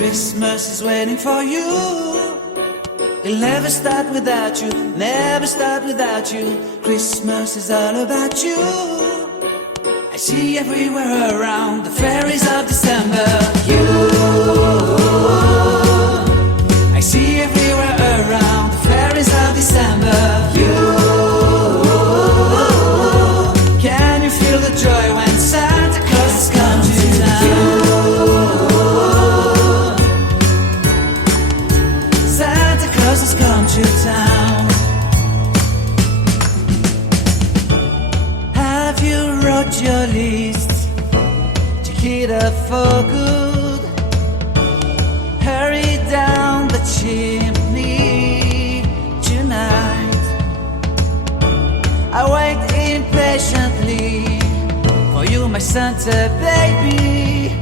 Christmas is waiting for you. It'll never start without you, never start without you. Christmas is all about you. I see everywhere around the fairies of December. You, I see everywhere around the fairies of December. You, can you feel the joy when Santa Claus has come to town? Santa Claus has come to town. Have you wrote your list to hit up for good? Hurry down the chimney tonight. I wait impatiently for you, my Santa baby.